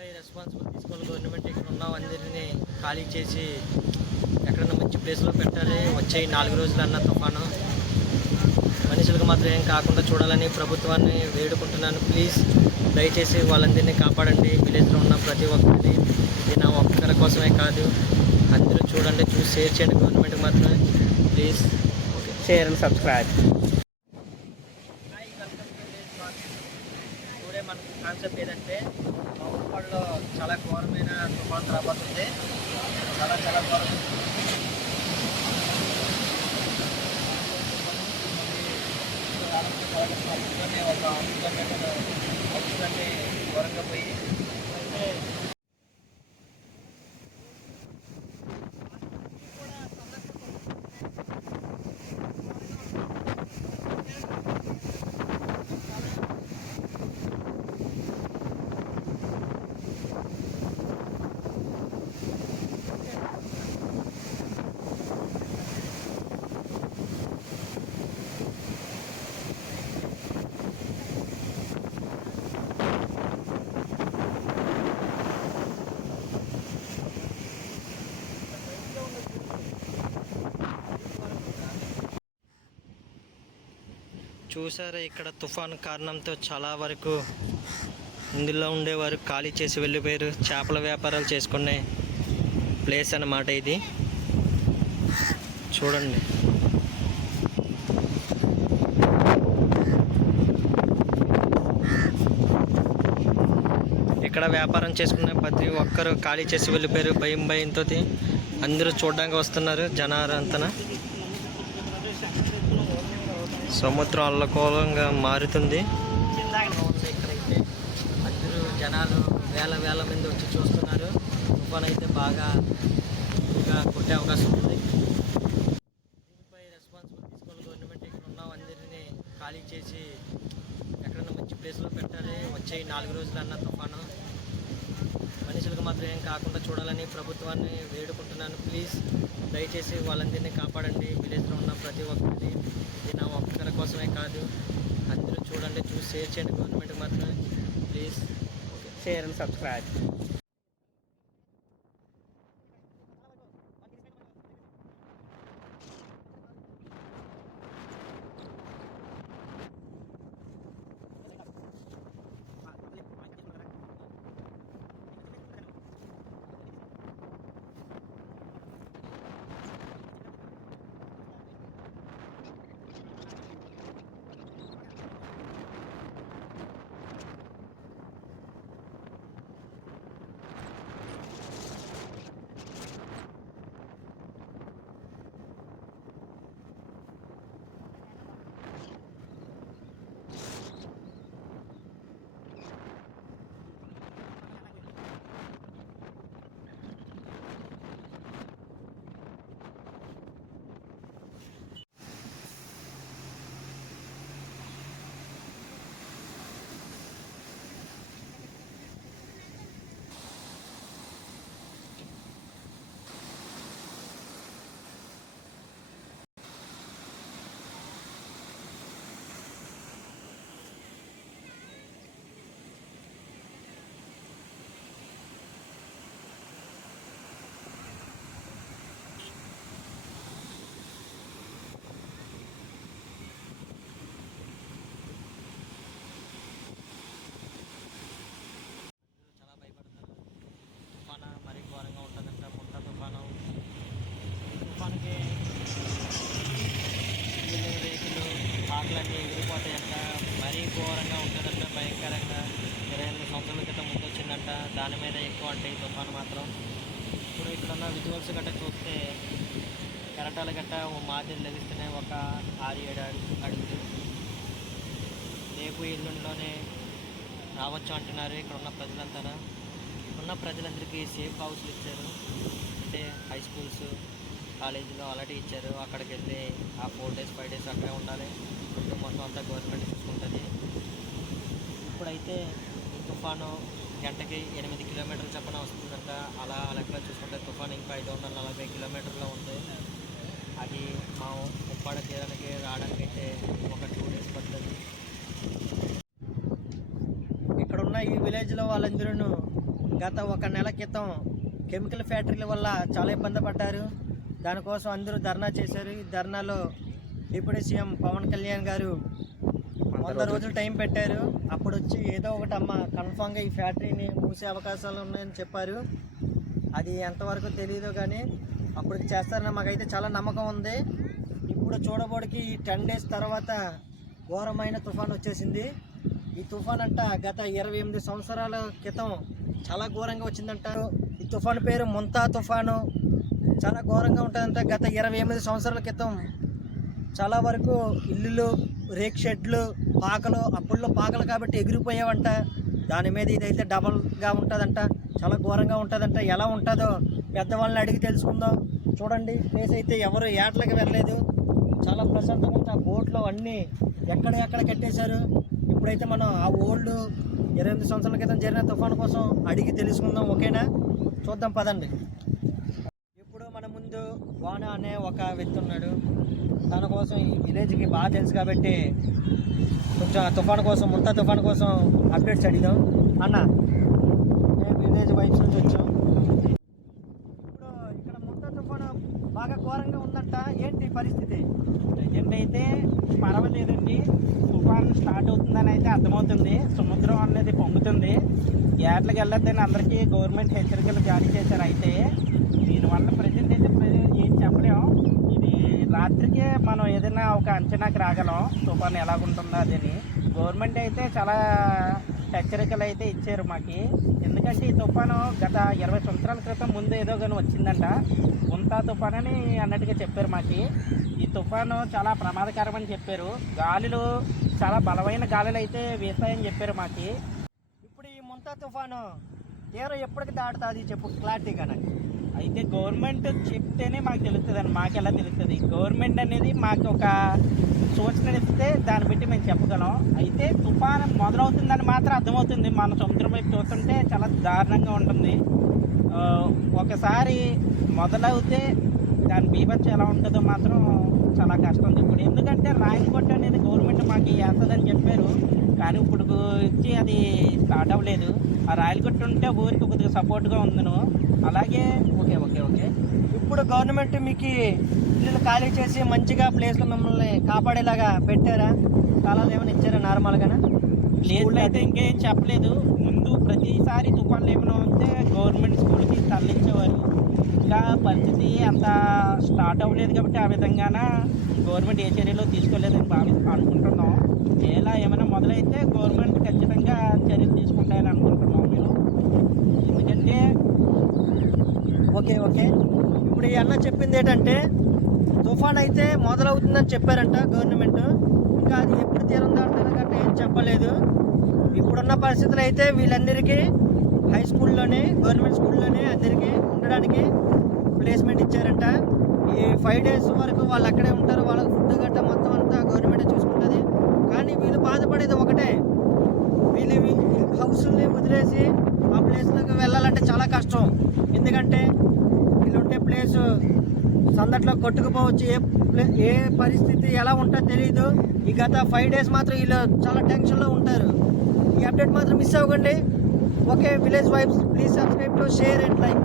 దీనిపై రెస్పాన్సిబుల్ తీసుకోవాలి గవర్నమెంట్. ఇక్కడ ఉన్న అందరినీ ఖాళీ చేసి ఎక్కడైనా మంచి ప్లేస్లో పెట్టాలి. వచ్చే 4 రోజులు అన్న తుఫాను మనుషులకు మాత్రం ఏం కాకుండా చూడాలని ప్రభుత్వాన్ని వేడుకుంటున్నాను. ప్లీజ్ దయచేసి వాళ్ళందరినీ కాపాడండి. విలేజ్లో ఉన్న ప్రతి ఒక్కరిని. ఇది నా ఒక్కరి కోసమే కాదు, అందరూ చూడండి, చూసి షేర్ చేయండి గవర్నమెంట్కి మాత్రమే please. Okay, share and subscribe. Today మనకు కాన్సెప్ట్ ఏదంటే మా ఊళ్ళో చాలా ఘోరమైన తుఫాను రాబోతుంది. చాలా చాలా ఘోరం. ఒక కిలోమీటర్ అవుతుందంటే ఘోరంగా పోయి అయితే చూసారా, ఇక్కడ తుఫాను కారణంతో చాలా వరకు ఇందులో ఉండేవారు ఖాళీ చేసి వెళ్ళిపోయారు. చేపల వ్యాపారాలు చేసుకునే ప్లేస్ అన్నమాట ఇది. చూడండి, ఇక్కడ వ్యాపారం చేసుకునే ప్రతి ఒక్కరు ఖాళీ చేసి వెళ్ళిపోయారు. భయంతో అందరూ చూడడానికి వస్తున్నారు జనాలంతా. సముద్రం అల్లకూలంగా మారుతుంది. ఇక్కడైతే అందరూ జనాలు వేల మంది వచ్చి చూస్తున్నారు. తుఫాన్ అయితే బాగా కొట్టే అవకాశం ఉంది. దీనిపై రెస్పాన్సిబుల్ తీసుకోవాలి గవర్నమెంట్. ఇక్కడ ఉన్న అందరినీ ఖాళీ చేసి ఎక్కడైనా మంచి ప్లేస్లో పెట్టాలి. వచ్చే 4 రోజులు అన్న తుఫాను మనుషులకు మాత్రం ఏం కాకుండా చూడాలని ప్రభుత్వాన్ని వేడుకుంటున్నాను. ప్లీజ్ దయచేసి వాళ్ళందరినీ కాపాడండి. విలేజ్లో ఉన్న ప్రతి ఒక్కరిని. ఇది నా ఒక్కరి కోసమే కాదు, అందరూ చూడండి, చూసి షేర్ చేయండి గవర్నమెంట్కి మాత్రమే please. Okay, share and subscribe. తుఫాన్కి రేకులు ఆకులన్నీ ఎగిరిపోతాయంట. మరీ ఘోరంగా ఉంటుందంట, భయంకరంగా. 28 సంవత్సరాల క్రితం ముందు వచ్చిందంట. దాని మీద ఎక్కువ అంటే ఈ తుఫాను మాత్రం. ఇప్పుడు ఇక్కడున్న విజువల్స్ గట్ట చూస్తే కెరటాలు గట్ట ఓ మాదిరి లభిస్తున్నాయి. ఒక 6-7 అడుగులు. రేపు ఎల్లుండిలోనే రావచ్చు అంటున్నారు ఇక్కడ ఉన్న ప్రజలంతా. ఉన్న ప్రజలందరికీ సేఫ్ హౌస్లు ఇచ్చారు. అంటే హై స్కూల్స్, కాలేజీలో అలాంటివి ఇచ్చారు. అక్కడికి వెళ్ళి ఆ 4 days 5 days అక్కడే ఉండాలి. ఫుడ్ మొత్తం అంతా గవర్నమెంట్ చూసుకుంటుంది. ఇప్పుడైతే ఈ తుఫాను గంటకి 8 కిలోమీటర్ల చొప్పున వస్తుందంట. అలా లెక్కలో చూసుకుంటే తుఫాను ఇంకా 540 కిలోమీటర్లో ఉంది. అది మా ఉప్పాడ తీరానికి రావడానికి అయితే ఒక 2 days పడుతుంది. ఇక్కడున్న ఈ విలేజ్లో వాళ్ళందరూ గత 1 నెల క్రితం కెమికల్ ఫ్యాక్టరీల వల్ల చాలా ఇబ్బంది పడ్డారు. దానికోసం అందరూ ధర్నా చేశారు. ఈ ధర్నాలో డిప్యూటీ సీఎం పవన్ కళ్యాణ్ గారు 100 రోజులు టైం పెట్టారు. అప్పుడు వచ్చి ఏదో ఒకటి అమ్మ కన్ఫామ్గా ఈ ఫ్యాక్టరీని మూసే అవకాశాలు ఉన్నాయని చెప్పారు. అది ఎంతవరకు తెలియదు కానీ అప్పటికి చేస్తారని మాకైతే చాలా నమ్మకం ఉంది. ఇప్పుడు చూడబోడికి 10 డేస్ తర్వాత ఘోరమైన తుఫాన్ వచ్చేసింది. ఈ తుఫాన్ అంట గత 28 సంవత్సరాల క్రితం చాలా ఘోరంగా వచ్చిందంటారు. ఈ తుఫాను పేరు ముంతా తుఫాను. చాలా ఘోరంగా ఉంటుందంట. గత 28 సంవత్సరాల క్రితం చాలా వరకు ఇల్లులు, రేక్ షెడ్లు, పాకలు, అప్పుల్లో పాకలు కాబట్టి ఎగిరిపోయావంట. దాని మీద ఇదైతే డబల్గా ఉంటుందంట. చాలా ఘోరంగా ఉంటుందంట. ఎలా ఉంటుందో పెద్దవాళ్ళని అడిగి తెలుసుకుందాం. చూడండి, ప్లేస్ అయితే ఎవరు ఏట్లకి వెళ్ళలేదు. చాలా ప్రశాంతంగా ఉంటుంది. ఆ బోట్లో అన్నీ ఎక్కడ కట్టేశారు. ఇప్పుడైతే మనం ఆ ఓల్డ్ 28 సంవత్సరాల క్రితం జరిగిన తుఫాను కోసం అడిగి తెలుసుకుందాం. ఓకేనా? చూద్దాం పదండి. ఇప్పుడు మన ముందు వాన అనే ఒక వ్యక్తి ఉన్నాడు. తన కోసం ఈ విలేజ్కి బాగా తెలుసు కాబట్టి కొంచెం ఆ తుఫాను కోసం, ముంతా తుఫాను కోసం అప్డేట్స్ అడిగాం. అన్న, మేము విలేజ్ వైబ్స్ నుంచి వచ్చాం. ఇప్పుడు ఇక్కడ ముంతా తుఫాను బాగా ఘోరంగా ఉందంట. ఏంటి పరిస్థితి? ప్రజెంట్ అయితే పర్వాలేదండి. తుఫాన్ స్టార్ట్ అవుతుందని అయితే అర్థమవుతుంది. సముద్రం అనేది పొంగుతుంది. ఏట్లకి వెళ్ళొద్దని అందరికీ గవర్నమెంట్ హెచ్చరికలు జారీ చేశారు. అయితే దీనివల్ల ప్రజెంట్ అయితే ఏం చెప్పలేము. ఇది రాత్రికే మనం ఏదైనా ఒక అంచనాకి రాగలం తుఫాన్ ఎలాగుంటుందో అదని. గవర్నమెంట్ అయితే చాలా హెచ్చరికలు అయితే ఇచ్చారు మాకు. ఎందుకంటే ఈ తుఫాను గత 20 సంవత్సరాల క్రితం ముందు ఏదో కానీ వచ్చిందంట. ముంతా తుఫాన్ అని అన్నట్టుగా చెప్పారు మాకు. ఈ తుఫాను చాలా ప్రమాదకరం అని చెప్పారు. గాలులు చాలా బలమైన గాలులు అయితే వీస్తాయని చెప్పారు మాకు. ఇప్పుడు ఈ ముంతా తుఫాను తీరం ఎప్పటికి దాటుతుంది చెప్పు క్లారిటీగా నాకు. అయితే గవర్నమెంట్ చెప్తేనే మాకు తెలుస్తుందండి. మాకు ఎలా తెలుస్తుంది? గవర్నమెంట్ అనేది మాకు ఒక సూచన ఇస్తే దాన్ని బట్టి మేము చెప్పగలం. అయితే తుఫాను మొదలవుతుందని మాత్రం అర్థమవుతుంది. మన సముద్రం వైపు చూస్తుంటే చాలా దారుణంగా ఉంటుంది. ఒకసారి మొదలవుతే దాని బీభత్సం ఎలా ఉంటుందో మాత్రం చాలా కష్టం ఇప్పుడు. ఎందుకంటే రాయలకోట అనేది గవర్నమెంట్ మాకు వేస్తుందని చెప్పారు. కానీ ఇప్పుడు వచ్చి అది స్టార్ట్ అవ్వలేదు. ఆ రాయలకోట ఉంటే ఊరికి కొద్దిగా సపోర్ట్గా ఉందను. అలాగే ఓకే. ఇప్పుడు గవర్నమెంట్ మీకు ఇల్లు ఖాళీ చేసి మంచిగా ప్లేస్లో మిమ్మల్ని కాపాడేలాగా పెట్టారా? స్థలాలు ఏమైనా ఇచ్చారా నార్మల్గానే? ప్లేస్లో అయితే ఇంకేం చెప్పలేదు. ముందు ప్రతిసారి తుఫాన్లు ఏమైనా వస్తే గవర్నమెంట్ స్కూల్కి తరలించేవారు. ఇంకా పరిస్థితి అంత స్టార్ట్ అవ్వలేదు కాబట్టి ఆ విధంగాన గవర్నమెంట్ ఏ చర్యలు తీసుకోలేదని అనుకుంటున్నాం. ఎలా ఏమైనా మొదలైతే గవర్నమెంట్ ఖచ్చితంగా చర్యలు తీసుకుంటాయని అనుకుంటున్నాం మేము. ఎందుకంటే ఓకే. ఇప్పుడు ఈ అన్న చెప్పింది ఏంటంటే తుఫాన్ అయితే మొదలవుతుందని చెప్పారంట గవర్నమెంట్. ఇంకా అది ఎప్పుడు తీరం దాటుతుందో గట్రా ఏం చెప్పలేదు. ఇప్పుడున్న పరిస్థితులు అయితే వీళ్ళందరికీ హై స్కూల్లోనే, గవర్నమెంట్ స్కూల్లోనే అందరికీ ఉండడానికి ప్లేస్మెంట్ ఇచ్చారంట. ఈ 5 డేస్ వరకు వాళ్ళు అక్కడే ఉంటారు. వాళ్ళకి ఫుడ్ గట్రా మొత్తం అంతా గవర్నమెంటే చూసుకుంటుంది. కానీ వీళ్ళు బాధపడేది ఒకటే, వీళ్ళు హౌస్ని వదిలేసి ఆ ప్లేస్లోకి వెళ్ళాలంటే చాలా కష్టం. ఎందుకంటే వీళ్ళు ఉండే ప్లేసు సందట్లో కొట్టుకుపోవచ్చు. ఏ పరిస్థితి ఎలా ఉంటుందో తెలియదు. ఈ గత 5 డేస్ మాత్రం వీళ్ళు చాలా టెన్షన్లో ఉంటారు. ఈ అప్డేట్ మాత్రం మిస్ అవ్వకండి. Okay, village vibes, please subscribe to share and like.